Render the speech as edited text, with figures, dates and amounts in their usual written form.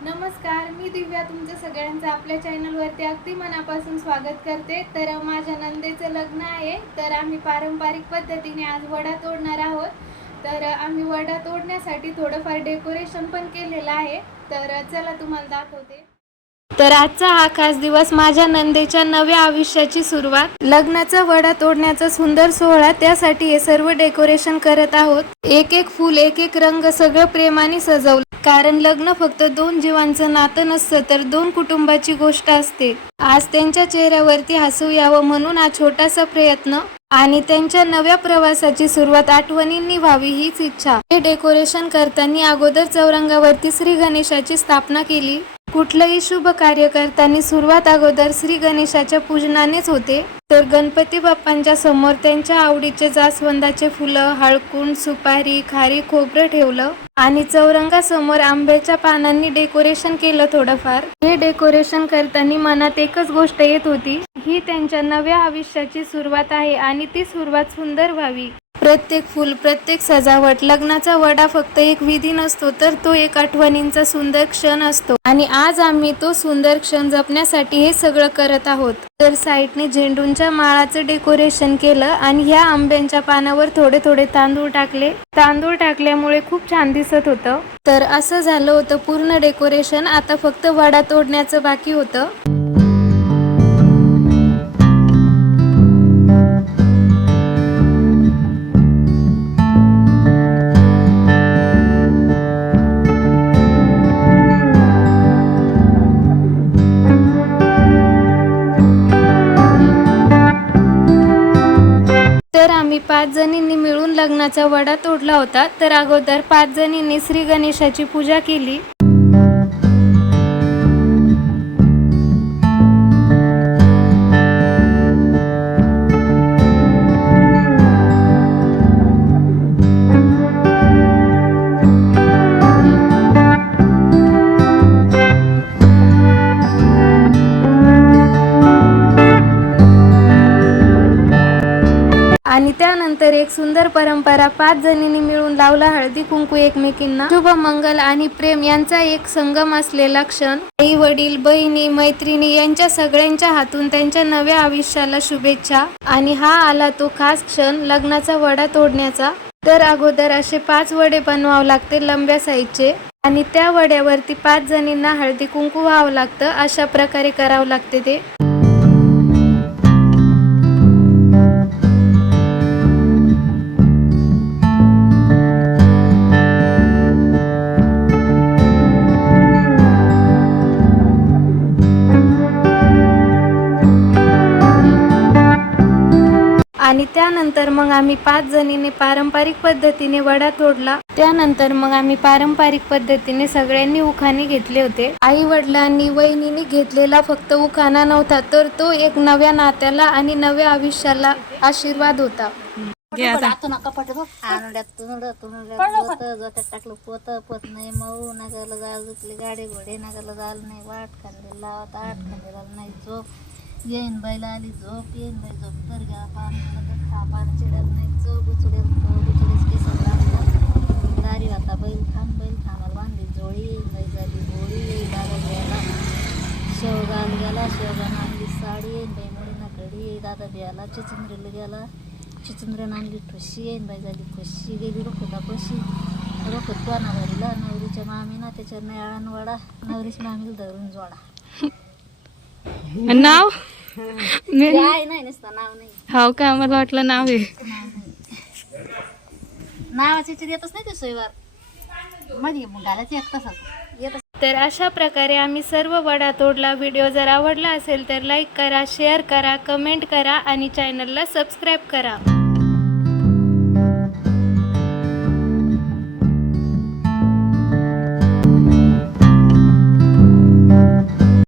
नमस्कार, मी दिव्या तुमचं सगळ्यांचं आपल्या चॅनलवरती अगदी मनापासून स्वागत करते। तर माझ्या नंदेचं लग्न आहे, तर आम्ही पारंपरिक पद्धतीने आज वडा तोडणार आहोत। तर आम्ही वडा तोडण्यासाठी थोडंफार डेकोरेशन पण केलेलं आहे, तर चला तुम्हाला दाखवते। तर आजचा हा खास दिवस माझ्या नंदेच्या नव्या आयुष्याची सुरुवात, लग्नाचा वडा तोडण्याचा सुंदर सोहळा, त्यासाठी हे सर्व डेकोरेशन करत आहोत। एक एक फूल, एक एक रंग सगळं प्रेमाने सजवलं, कारण लग्न फक्त दोन जीवांचं नातं नसतं, तर दोन कुटुंबाची गोष्ट असते। आज त्यांच्या चेहऱ्यावरती हसू यावं म्हणून हा छोटासा प्रयत्न आणि त्यांच्या नव्या प्रवासाची सुरुवात आठवणींनी व्हावी हीच इच्छा। हे डेकोरेशन करताना अगोदर चौरंगावरती श्री गणेशाची स्थापना केली। कुठलंही शुभ कार्य करताना सुरुवात अगोदर श्री गणेशाच्या पूजनानेच होते। तर गणपती बाप्पांच्या समोर त्यांच्या आवडीचे जास्वंदाचे फुलं, हळकुंड, सुपारी, खारी खोबरं ठेवलं आणि चौरंगासमोर आंब्याच्या पानांनी डेकोरेशन केलं थोडंफार। हे डेकोरेशन करताना मनात एकच गोष्ट येत होती, ही त्यांच्या नव्या आयुष्याची सुरुवात आहे आणि ती सुरुवात सुंदर व्हावी। प्रत्येक फूल, प्रत्येक सजावट, लग्नाचा वडा फक्त एक विधी नसतो, तर तो एक आठवणींचा सुंदर क्षण असतो आणि आज आम्ही तो सुंदर क्षण जपण्यासाठी हे सगळं करत आहोत। तर साईडने झेंडूंच्या माळाचं डेकोरेशन केलं आणि ह्या आंब्यांच्या पानावर थोडे थोडे तांदूळ टाकले। तांदूळ टाकल्यामुळे खूप छान दिसत होतं। तर असं झालं होतं पूर्ण डेकोरेशन। आता फक्त वडा तोडण्याचं बाकी होतं। तर आम्ही 5 जणींनी मिळून लग्नाचा वडा तोडला होता। तर अगोदर 5 जणींनी श्री गणेशाची पूजा केली। आणि त्यानंतर एक सुंदर परंपरा, 5 जणींनी मिळून लावला हळदी कुंकू एकमेकींना। शुभ मंगल आणि प्रेम यांचा एक संगम असलेला क्षण। आई वडील, बहिणी, मैत्रिणी यांच्या सगळ्यांच्या हातून त्यांच्या नव्या आयुष्याला शुभेच्छा। आणि हा आला तो खास क्षण, लग्नाचा वडा तोडण्याचा। तर अगोदर असे 5 वडे बनवावं लागते लंब्या साईजचे आणि त्या वड्यावरती 5 जणींना हळदी कुंकू व्हावं लागतं। अशा प्रकारे करावं लागते ते। आणि त्यानंतर मग आम्ही 5 जणींनी पारंपरिक पद्धतीने वडा तोडला। त्यानंतर मग आम्ही पारंपरिक पद्धतीने सगळ्यांनी उखाणे घेतले होते। आई वडिलांनी, वहिनींनी घेतलेला फक्त उखाणा नव्हता, तर तो एक नव्या नात्याला आणि नव्या आयुष्याला आशीर्वाद होता। टाकलं पोत पोत नाही मऊ नगाला जाल दुखले गाडे घोडे नगाला जाल नाही वाट खांदेला ताट खांदेला नाही झोप येईन बैला आली झोप येईन बाई झोप तर घ्या पान खा पान चिडेल नाही चोप उचडेल उचडेच केस दारी आता बैल खानाला बांधली जोळी येईन बाई झाली होळी येईल दादा बियाला शेवगाल गेला शेवगानं आणली साडी येईन बाई मुलीना कडी येई दादा बियाला चिचुंद्रीला गेला चिचुंद्रीनं आणली ठुशी येईन बाई झाली खुशी गेली रोखता पशी रोखत कोणा भरीला नवरीच्या मामीना त्याच्या नयाळान वाडा नवरीच्या मामीला धरून जोडा। नाव नाही नसतं नाव नाही। हाव का, मला वाटलं नाव आहे। नावाची येतच नाही ते सोयीवर मध्ये घालायची एक तसंच येत। तर अशा प्रकारे आम्ही सर्व वडा तोडला। व्हिडिओ जर आवडला असेल तर लाईक करा, शेअर करा, कमेंट करा आणि चॅनलला सबस्क्राईब करा।